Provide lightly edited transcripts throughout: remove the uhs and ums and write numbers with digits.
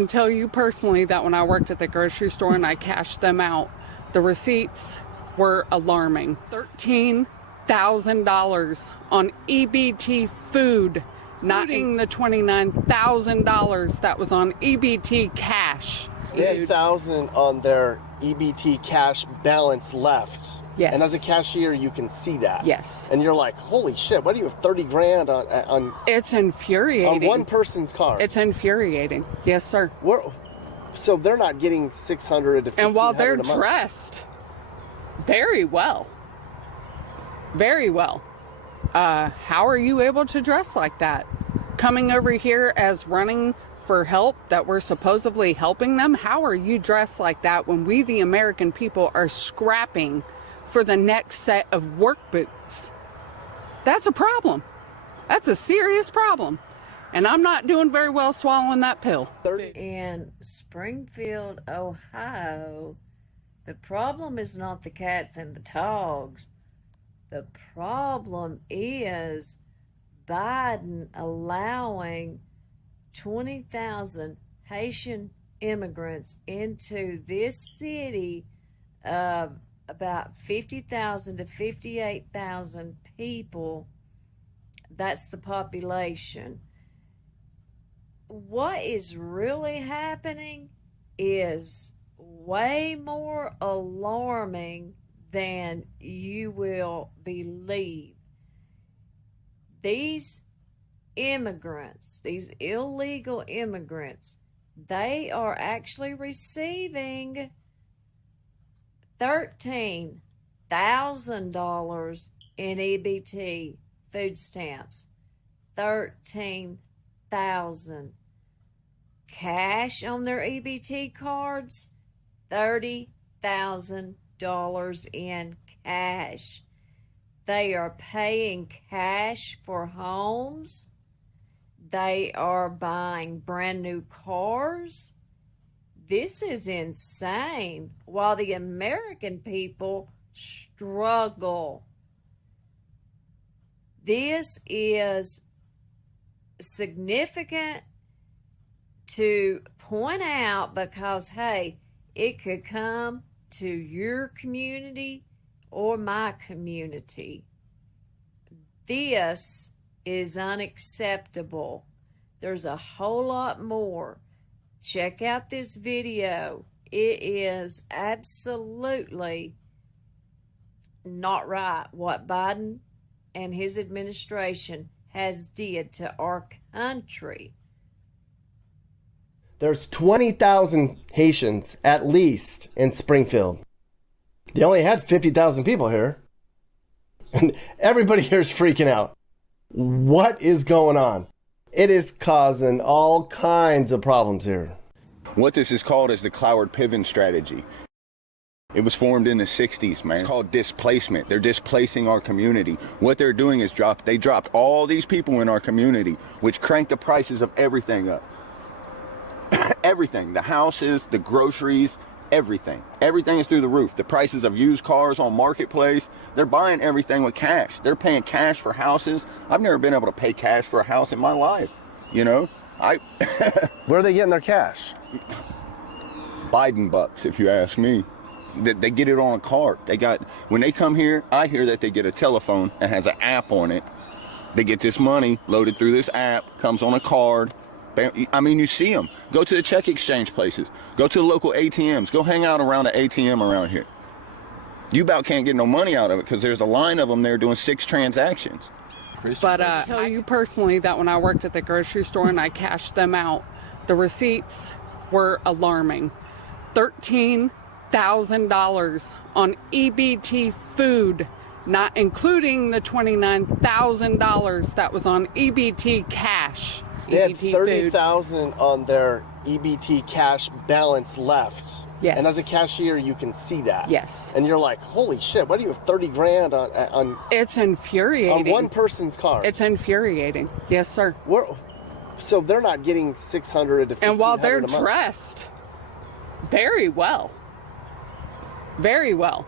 can tell you personally that when I worked at the grocery store and I cashed them out, the receipts were alarming. $13,000 on EBT food, not including the $29,000 that was on EBT cash. They had $1,000 on their EBT cash balance left. Yes. And as a cashier, you can see that. Yes. And you're like, holy shit, why do you have 30 grand on It's infuriating. on one person's card? It's infuriating. Yes, sir. So they're not getting 600 to 1,500 And while they're a month. dressed very well, very well, how are you able to dress like that? Coming over here as running for help that we're supposedly helping them, how are you dressed like that when we, the American people, are scrapping for the next set of work boots? That's a problem. That's a serious problem. And I'm not doing very well swallowing that pill. In Springfield, Ohio, the problem is not the cats and the dogs. The problem is Biden allowing 20,000 Haitian immigrants into this city of about 50,000 to 58,000 people. That's the population. What is really happening is way more alarming than you will believe. These immigrants, these illegal immigrants, they are actually receiving $13,000 in EBT food stamps. $13,000. Cash on their EBT cards, $30,000 in cash. They are paying cash for homes. They are buying brand new cars. This is insane. While the American people struggle. This is significant to point out because, hey, it could come to your community or my community. This is unacceptable. There's a whole lot more. Check out this video. It is absolutely not right what Biden and his administration has did to our country. There's 20,000 Haitians at least in Springfield. They only had 50,000 people here. And everybody here is freaking out. What is going on? It is causing all kinds of problems here. What this is called is the Cloward Piven strategy. It was formed in the 60s, man. It's called displacement. They're displacing our community. What they're doing is they dropped all these people in our community, which cranked the prices of everything up. Everything, the houses, the groceries, everything. Everything is through the roof. The prices of used cars on Marketplace, they're buying everything with cash. They're paying cash for houses. I've never been able to pay cash for a house in my life, you know? Where are they getting their cash? Biden bucks, if you ask me. They get it on a card. When they come here, I hear that they get a telephone that has an app on it. They get this money loaded through this app, comes on a card. I mean, you see them. Go to the check exchange places. Go to the local ATMs. Go hang out around the ATM around here. You about can't get no money out of it because there's a line of them there doing 6 transactions. But I tell you personally that when I worked at the grocery store and I cashed them out, the receipts were alarming. $13,000 on EBT food, not including the $29,000 that was on EBT cash. They had 30,000 on their EBT cash balance left. Yes. And as a cashier, you can see that. Yes. And you're like, holy shit, why do you have 30 grand on It's infuriating. on one person's card? It's infuriating. Yes, sir. So they're not getting 600 to 1,500 And while they're a month. dressed very well, very well,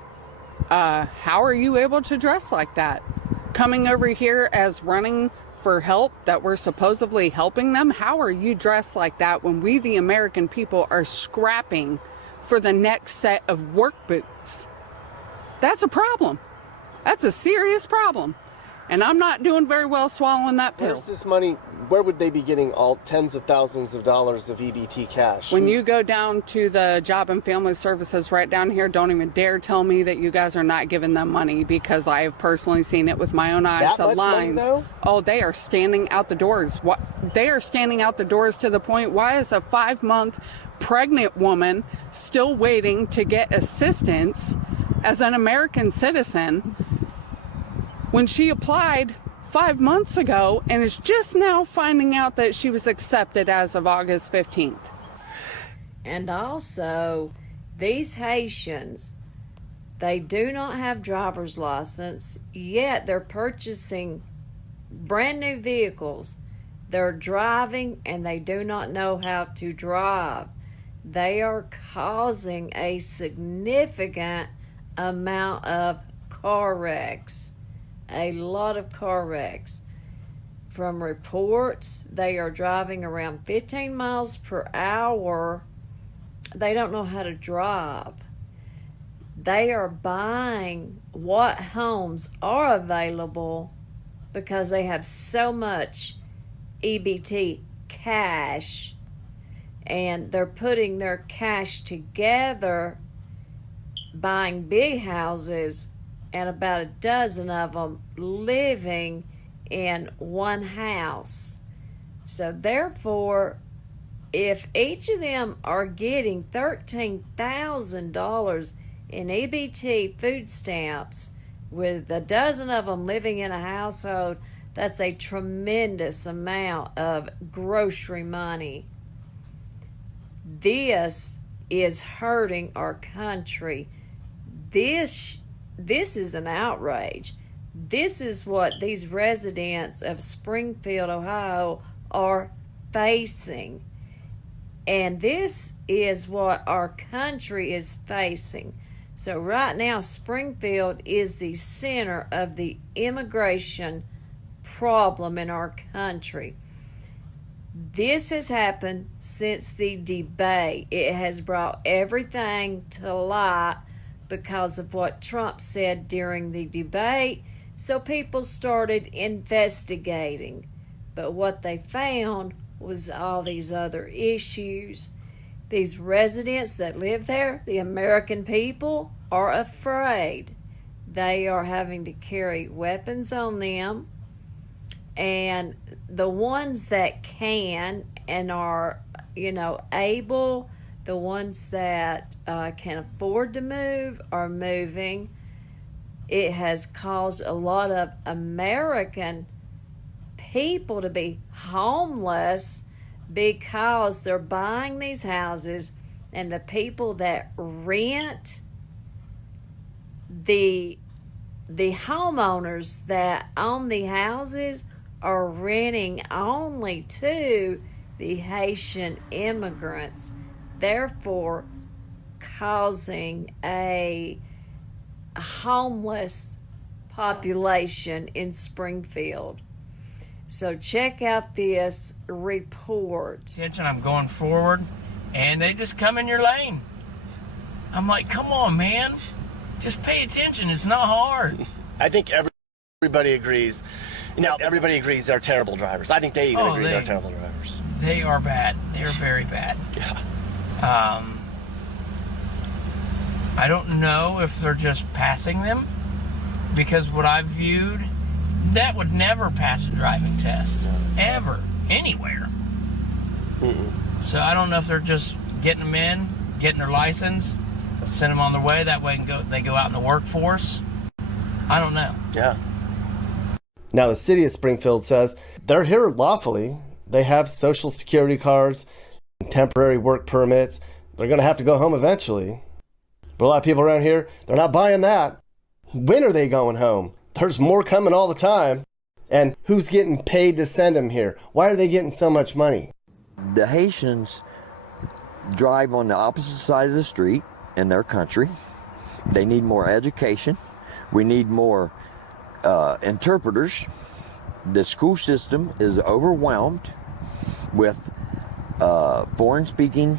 how are you able to dress like that? Coming over here as running for help, that we're supposedly helping them. How are you dressed like that when we, the American people, are scrapping for the next set of work boots? That's a problem. That's a serious problem. And I'm not doing very well swallowing that pill. Where's this money? Where would they be getting all tens of thousands of dollars of EBT cash? When you go down to the Job and Family Services right down here, don't even dare tell me that you guys are not giving them money, because I have personally seen it with my own eyes. That much money, though? Oh, they are standing out the doors. They are standing out the doors to the point, why is a 5-month pregnant woman still waiting to get assistance as an American citizen when she applied 5 months ago and is just now finding out that she was accepted as of August 15th? And also, these Haitians, they do not have driver's license, yet they're purchasing brand new vehicles. They're driving and they do not know how to drive. They are causing a significant amount of car wrecks. A lot of car wrecks. From reports, they are driving around 15 miles per hour. They don't know how to drive. They are buying what homes are available because they have so much EBT cash, and they're putting their cash together, buying big houses, and about a dozen of them living in one house. So therefore, if each of them are getting $13,000 in EBT food stamps, with a dozen of them living in a household, that's a tremendous amount of grocery money. This is hurting our country. This is an outrage. This is what these residents of Springfield, Ohio are facing. And this is what our country is facing. So right now, Springfield is the center of the immigration problem in our country. This has happened since the debate. It has brought everything to light because of what Trump said during the debate. So people started investigating. But what they found was all these other issues. These residents that live there, the American people, are afraid. They are having to carry weapons on them. And the ones that can and are, able, the ones that can afford to move are moving. It has caused a lot of American people to be homeless because they're buying these houses, and the people that rent, the homeowners that own the houses are renting only to the Haitian immigrants, therefore causing a homeless population in Springfield. So check out this report. Attention, I'm going forward, and they just come in your lane. I'm like, come on, man. Just pay attention. It's not hard. I think everybody agrees. Everybody agrees they're terrible drivers. I think they even agree they're terrible drivers. They are bad. They are very bad. Yeah. I don't know if they're just passing them, because what I've viewed, that would never pass a driving test, ever, anywhere. So I don't know if they're just getting them in, getting their license, send them on their way, that way they go out in the workforce. I don't know. Yeah. Now, the city of Springfield says they're here lawfully. They have social security cards, temporary work permits. They're going to have to go home eventually. But a lot of people around here, they're not buying that. When are they going home? There's more coming all the time. And who's getting paid to send them here? Why are they getting so much money? The Haitians drive on the opposite side of the street in their country. They need more education. We need more interpreters. the school system is overwhelmed with foreign-speaking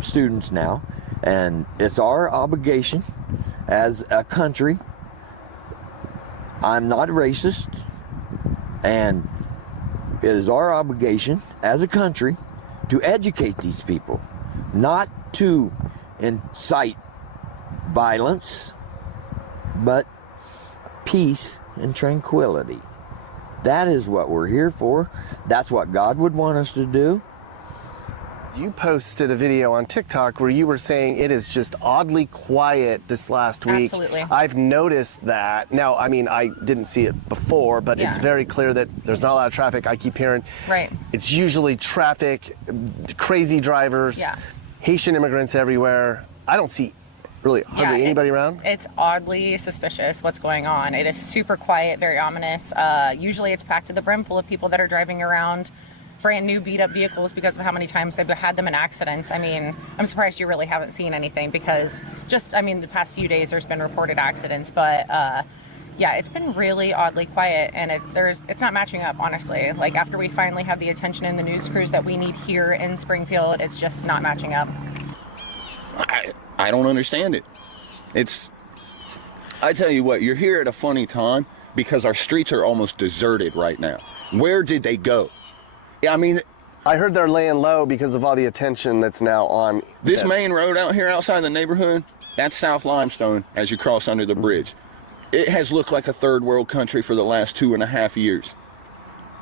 students now, and it's our obligation as a country. I'm not racist, and it is our obligation as a country to educate these people, not to incite violence, but peace and tranquility. That is what we're here for. That's what God would want us to do. You posted a video on TikTok where you were saying it is just oddly quiet this last week. Absolutely. I've noticed that. Now, I mean, I didn't see it before, but it's very clear that there's not a lot of traffic. I keep hearing it's usually traffic, crazy drivers, Haitian immigrants everywhere. I don't see really hardly anybody around. It's oddly suspicious what's going on. It is super quiet, very ominous. Usually it's packed to the brim full of people that are driving around brand new beat up vehicles because of how many times they've had them in accidents. I mean, I'm surprised you really haven't seen anything because the past few days there's been reported accidents, but it's been really oddly quiet, and it's not matching up, honestly. Like, after we finally have the attention in the news crews that we need here in Springfield, it's just not matching up. I don't understand it. I tell you what, you're here at a funny time because our streets are almost deserted right now. Where did they go? I mean, I heard they're laying low because of all the attention that's now on this main road out here outside the neighborhood. That's South Limestone as you cross under the bridge. It has looked like a third world country for the last 2.5 years.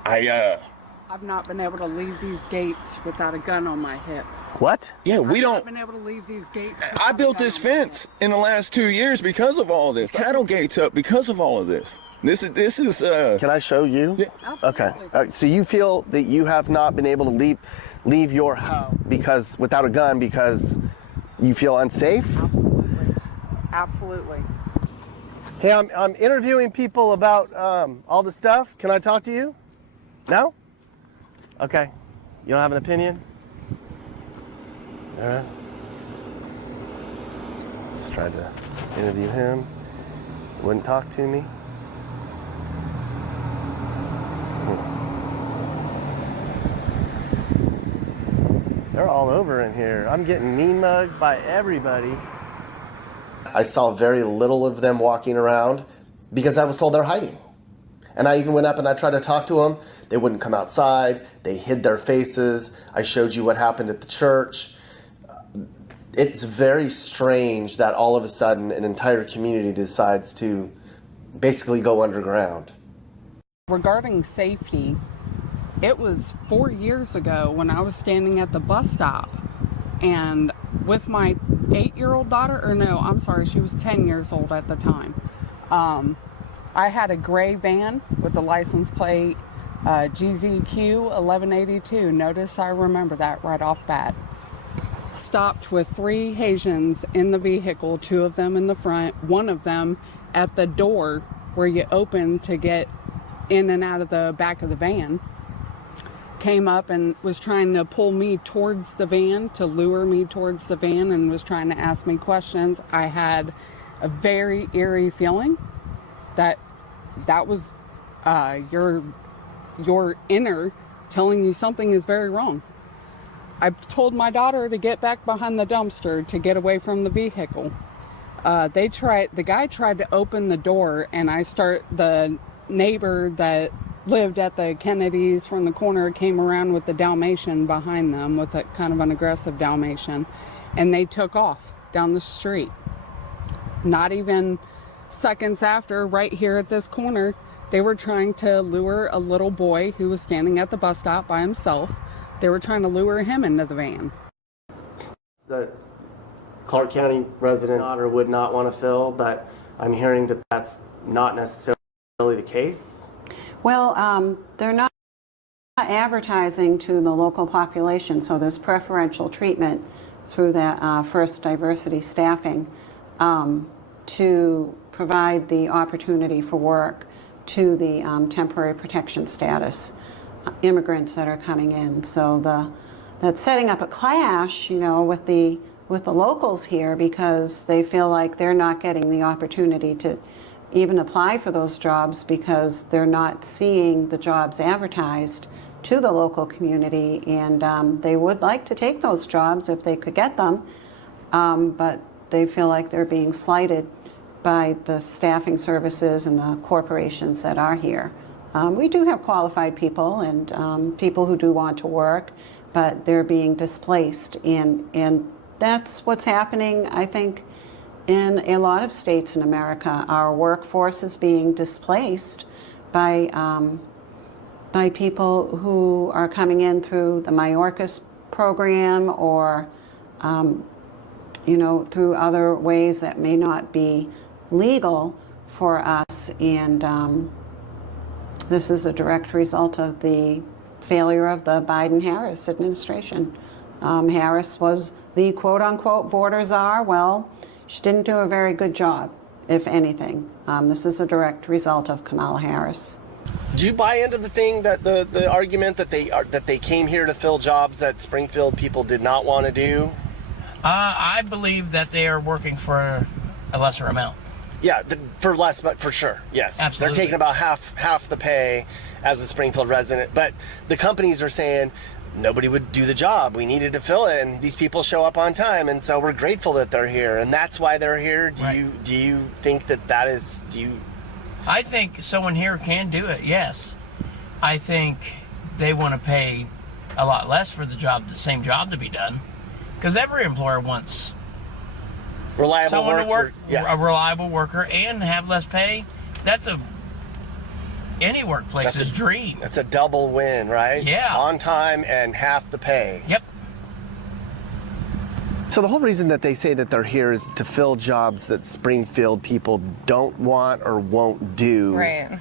I've not been able to leave these gates without a gun on my hip. What? Yeah, I've not been able to leave these gates. I built this fence in the last 2 years because of all this. Cattle gates up because of all of this. This is. Can I show you? Yeah. Okay. So you feel that you have not been able to leave your house because without a gun because you feel unsafe? Absolutely. Hey, I'm interviewing people about all the stuff. Can I talk to you? No? Okay. You don't have an opinion? All right. Just tried to interview him. Wouldn't talk to me. They're all over in here. I'm getting mean mugged by everybody. I saw very little of them walking around because I was told they're hiding. And I even went up and I tried to talk to them. They wouldn't come outside. They hid their faces. I showed you what happened at the church. It's very strange that all of a sudden an entire community decides to basically go underground. Regarding safety, it was 4 years ago when I was standing at the bus stop and with my 8-year-old daughter, she was 10 years old at the time. I had a gray van with the license plate GZQ 1182. Notice I remember that right off bat. Stopped with 3 Haitians in the vehicle, 2 of them in the front, 1 of them at the door where you open to get in and out of the back of the van. Came up and was trying to pull me towards the van, to lure me towards the van, and was trying to ask me questions. I had a very eerie feeling that was your inner telling you something is very wrong. I told my daughter to get back behind the dumpster to get away from the vehicle. The guy tried to open the door, and the neighbor that lived at the Kennedys from the corner came around with the Dalmatian behind them, with a kind of an aggressive Dalmatian, and they took off down the street. Not even seconds after, right here at this corner, they were trying to lure a little boy who was standing at the bus stop by himself. They were trying to lure him into the van. The Clark County residents would not want to fill, but I'm hearing that that's not necessarily the case. Well, they're not advertising to the local population, so there's preferential treatment through that first diversity staffing to provide the opportunity for work to the temporary protection status immigrants that are coming in. So that's setting up a clash, with the locals here, because they feel like they're not getting the opportunity even apply for those jobs because they're not seeing the jobs advertised to the local community, and they would like to take those jobs if they could get them, but they feel like they're being slighted by the staffing services and the corporations that are here. We do have qualified people and people who do want to work, but they're being displaced, and that's what's happening, I think, in a lot of states in America. Our workforce is being displaced by people who are coming in through the Mayorkas program or through other ways that may not be legal for us, and this is a direct result of the failure of the Biden-Harris administration. Harris was the quote-unquote border czar. Well, she didn't do a very good job, if anything. This is a direct result of Kamala Harris. Do you buy into the thing that the argument that they came here to fill jobs that Springfield people did not want to do? I believe that they are working for a lesser amount. Yeah, for less, but for sure, yes. Absolutely. They're taking about half the pay as a Springfield resident, but the companies are saying nobody would do the job. We needed to fill it, and these people show up on time, and so we're grateful that they're here, and that's why they're here. Do you think that is? I think someone here can do it. Yes, I think they want to pay a lot less for the same job to be done, because every employer wants reliable someone to work, yeah. a reliable worker, and have less pay. That's any workplace's dream. That's a double win, right? Yeah. On time and half the pay. Yep. So the whole reason that they say that they're here is to fill jobs that Springfield people don't want or won't do. Right.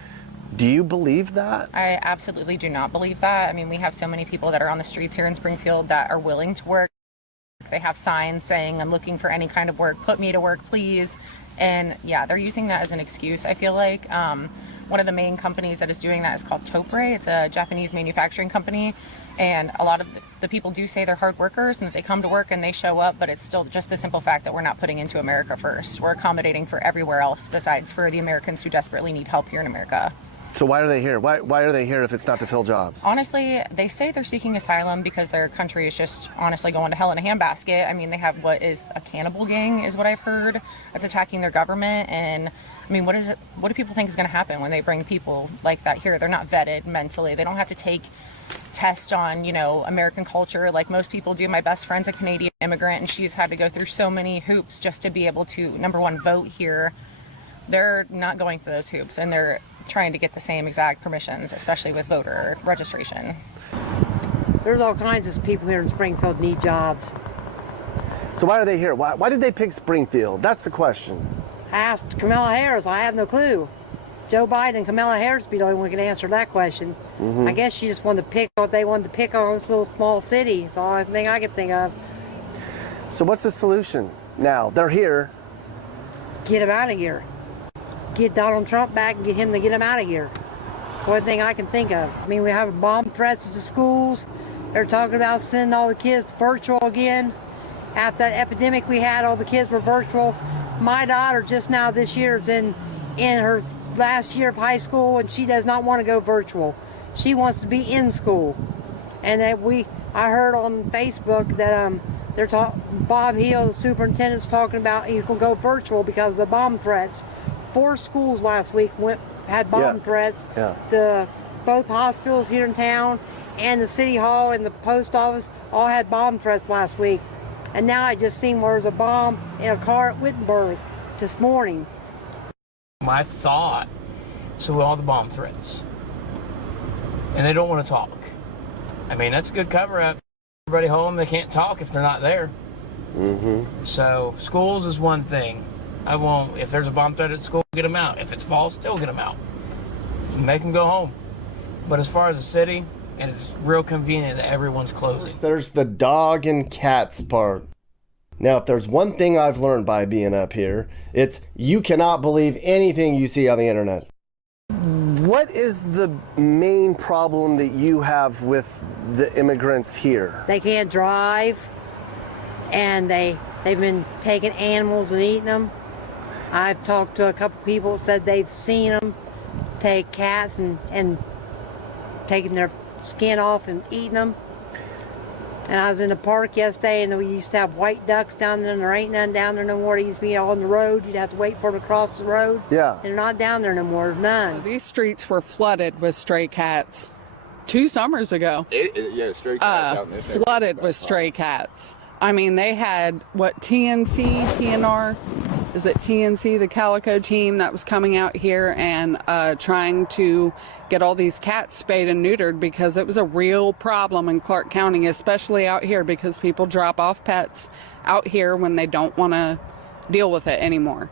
Do you believe that? I absolutely do not believe that. I mean, we have so many people that are on the streets here in Springfield that are willing to work. They have signs saying, I'm looking for any kind of work, put me to work, please. And yeah, they're using that as an excuse, I feel like. One of the main companies that is doing that is called Topre. It's a Japanese manufacturing company. And a lot of the people do say they're hard workers and that they come to work and they show up, but it's still just the simple fact that we're not putting into America first. We're accommodating for everywhere else besides for the Americans who desperately need help here in America. So why are they here? Why are they here if it's not to fill jobs? Honestly, they say they're seeking asylum because their country is just honestly going to hell in a handbasket. I mean, they have what is a cannibal gang is what I've heard that's attacking their government. And I mean, what do people think is going to happen when they bring people like that here? They're not vetted mentally. They don't have to take tests on, American culture like most people do. My best friend's a Canadian immigrant, and she's had to go through so many hoops just to be able to, number one, vote here. They're not going through those hoops, and they're trying to get the same exact permissions, especially with voter registration. There's all kinds of people here in Springfield need jobs. So why are they here? Why did they pick Springfield? That's the question. I asked Kamala Harris. I have no clue. Joe Biden and Kamala Harris be the only one who can answer that question. I guess she just wanted to pick what they wanted to pick on this little small city. It's the only thing I could think of. So what's the solution now? They're here. Get them out of here. Get Donald Trump back and get him out of here. It's the only thing I can think of. I mean, we have bomb threats to schools. They're talking about sending all the kids virtual again. After that epidemic we had, all the kids were virtual. My daughter just now this year is in her last year of high school, and she does not want to go virtual. She wants to be in school. And I heard on Facebook that Bob Hill, the superintendent's talking about you can go virtual because of the bomb threats. 4 schools last week had bomb threats. Yeah. The both hospitals here in town and the city hall and the post office all had bomb threats last week. And now I just seen where there's a bomb in a car at Wittenberg this morning. My thought, so all the bomb threats, and they don't want to talk. I mean, that's a good cover up. Everybody home, they can't talk if they're not there. So schools is one thing. I won't, if there's a bomb threat at school, get them out. If it's false, still get them out. Make them go home. But as far as the city, and it's real convenient that everyone's closing. There's the dog and cats part. Now, if there's one thing I've learned by being up here, it's you cannot believe anything you see on the internet. What is the main problem that you have with the immigrants here? They can't drive, and they've been taking animals and eating them. I've talked to a couple people said they've seen them take cats and taking their skin off and eating them. And I was in the park yesterday, and we used to have white ducks down there, and there ain't none down there no more. They used to be on the road. You'd have to wait for them to cross the road. Yeah. They're not down there no more. None. These streets were flooded with stray cats 2 summers ago. Yeah, stray cats out in this Flooded with stray cats. I mean, they had what, TNR? Is it TNC, the Calico team that was coming out here and trying to get all these cats spayed and neutered, because it was a real problem in Clark County, especially out here, because people drop off pets out here when they don't want to deal with it anymore.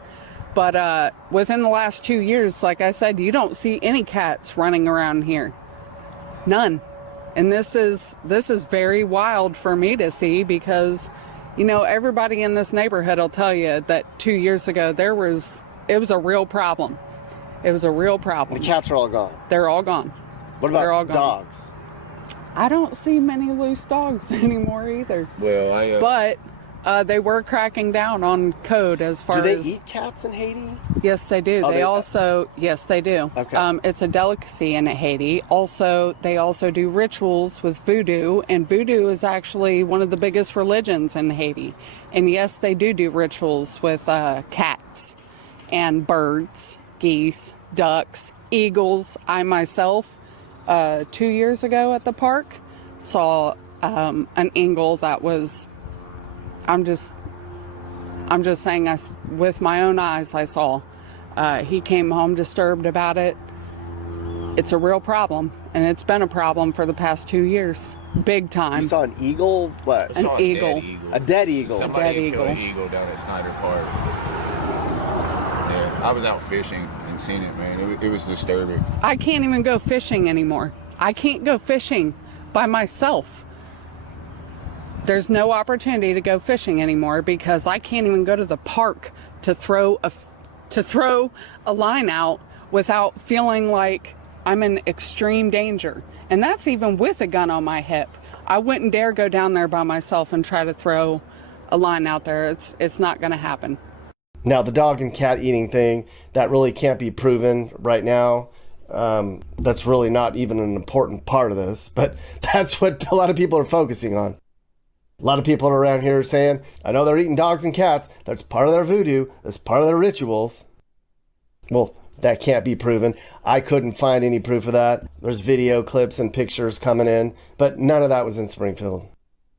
But within the last 2 years, like I said, you don't see any cats running around here. None. And this is very wild for me to see, because, you know, everybody in this neighborhood will tell you that 2 years ago it was a real problem. It was a real problem. The cats are all gone. They're all gone. What They're all about gone. dogs? I don't see many loose dogs anymore either. Well, But they were cracking down on code as far Do they as... eat cats in Haiti? Yes, they do. Oh, they also, yes, they do. Okay. It's a delicacy in Haiti. Also, they also do rituals with voodoo, and voodoo is actually one of the biggest religions in Haiti. And yes, they do rituals with cats and birds, geese, ducks, eagles. I myself, 2 years ago at the park, saw an eagle that was, I'm just saying, with my own eyes I saw. He came home disturbed about it. It's a real problem, and it's been a problem for the past 2 years. Big time. You saw an eagle? What? An eagle. A dead eagle. Dead eagle. An eagle down at Snyder Park. Yeah, I was out fishing and seen it, man. It was disturbing. I can't even go fishing anymore. I can't go fishing by myself. There's no opportunity to go fishing anymore because I can't even go to the park to throw a line out without feeling like I'm in extreme danger. And that's even with a gun on my hip. I wouldn't dare go down there by myself and try to throw a line out there. It's not going to happen. Now, the dog and cat eating thing, that really can't be proven right now. That's really not even an important part of this, but that's what a lot of people are focusing on. A lot of people around here are saying, I know they're eating dogs and cats. That's part of their voodoo. That's part of their rituals. Well, that can't be proven. I couldn't find any proof of that. There's video clips and pictures coming in, but none of that was in Springfield.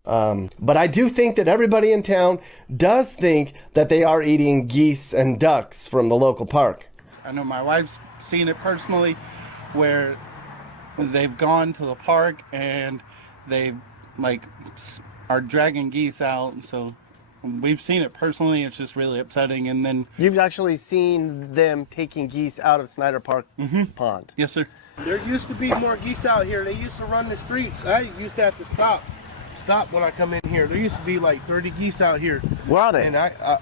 But I do think that everybody in town does think that they are eating geese and ducks from the local park. I know my wife's seen it personally, where they've gone to the park and they are dragging geese out. And so we've seen it personally. It's just really upsetting. And then You've actually seen them taking geese out of Snyder Park Pond. yes, sir. There used to be more geese out here. They used to run the streets. I used to have to stop when I come in here. There used to be like 30 geese out here. Where are they? And I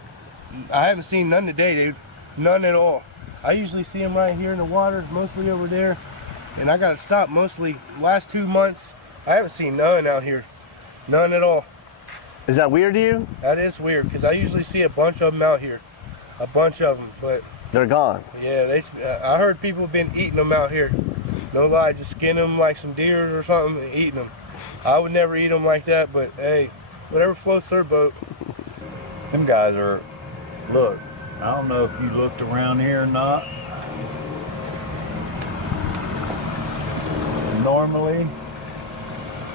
haven't seen none today, dude. None at all. I usually see them right here in the water, mostly over there. And I got to stop mostly. Last 2 months, I haven't seen none out here. None at all. Is that weird to you? That is weird, because I usually see a bunch of them out here. A bunch of them, but They're gone. yeah, I heard people have been eating them out here. No lie, just skinning them like some deers or something and eating them. I would never eat them like that, but hey, whatever floats their boat. Them guys are, look, I don't know if you looked around here or not. Normally,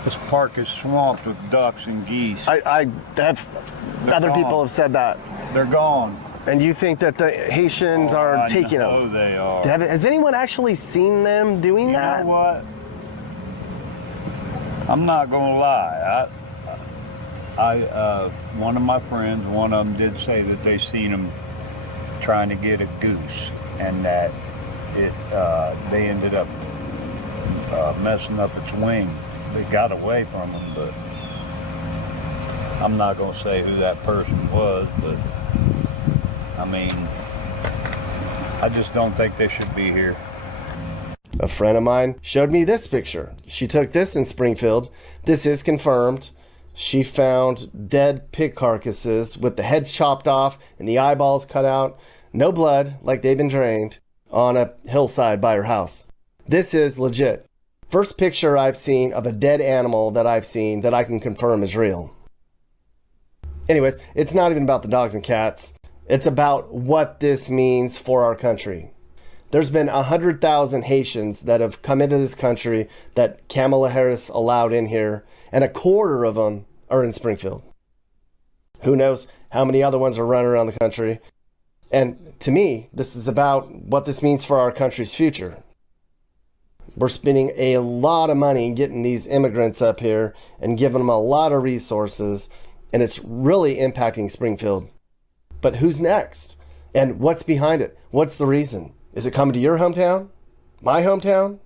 this park is swamped with ducks and geese. I have other gone. people have said that. They're gone. And you think that the Haitians are I taking know them? they are. Has anyone actually seen them doing that? You know what? I'm not gonna lie. One of my friends, one of them did say that they seen them trying to get a goose, and that they ended up messing up its wing. They got away from them, but I'm not gonna say who that person was. But I mean, I just don't think they should be here. A friend of mine showed me this picture. She took this in Springfield. This is confirmed. She found dead pig carcasses with the heads chopped off and the eyeballs cut out. no blood, like they've been drained, on a hillside by her house. This is legit. First picture I've seen of a dead animal that I've seen that I can confirm is real. Anyways, it's not even about the dogs and cats. It's about what this means for our country. There's been 100,000 Haitians that have come into this country that Kamala Harris allowed in here, and a quarter of them are in Springfield. Who knows how many other ones are running around the country. And to me, this is about what this means for our country's future. We're spending a lot of money getting these immigrants up here and giving them a lot of resources, and it's really impacting Springfield. But who's next? And what's behind it? What's the reason? Is it coming to your hometown? My hometown?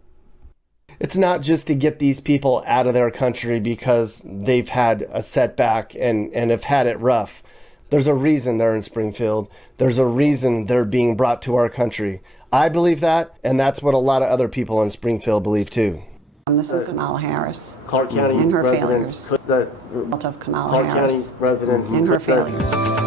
It's not just to get these people out of their country because they've had a setback and have had it rough. There's a reason they're in Springfield. There's a reason they're being brought to our country. I believe that, and that's what a lot of other people in Springfield believe too. This is Kamala Harris. Clark County and her residents failures. of Kamala Harris residents and her failures.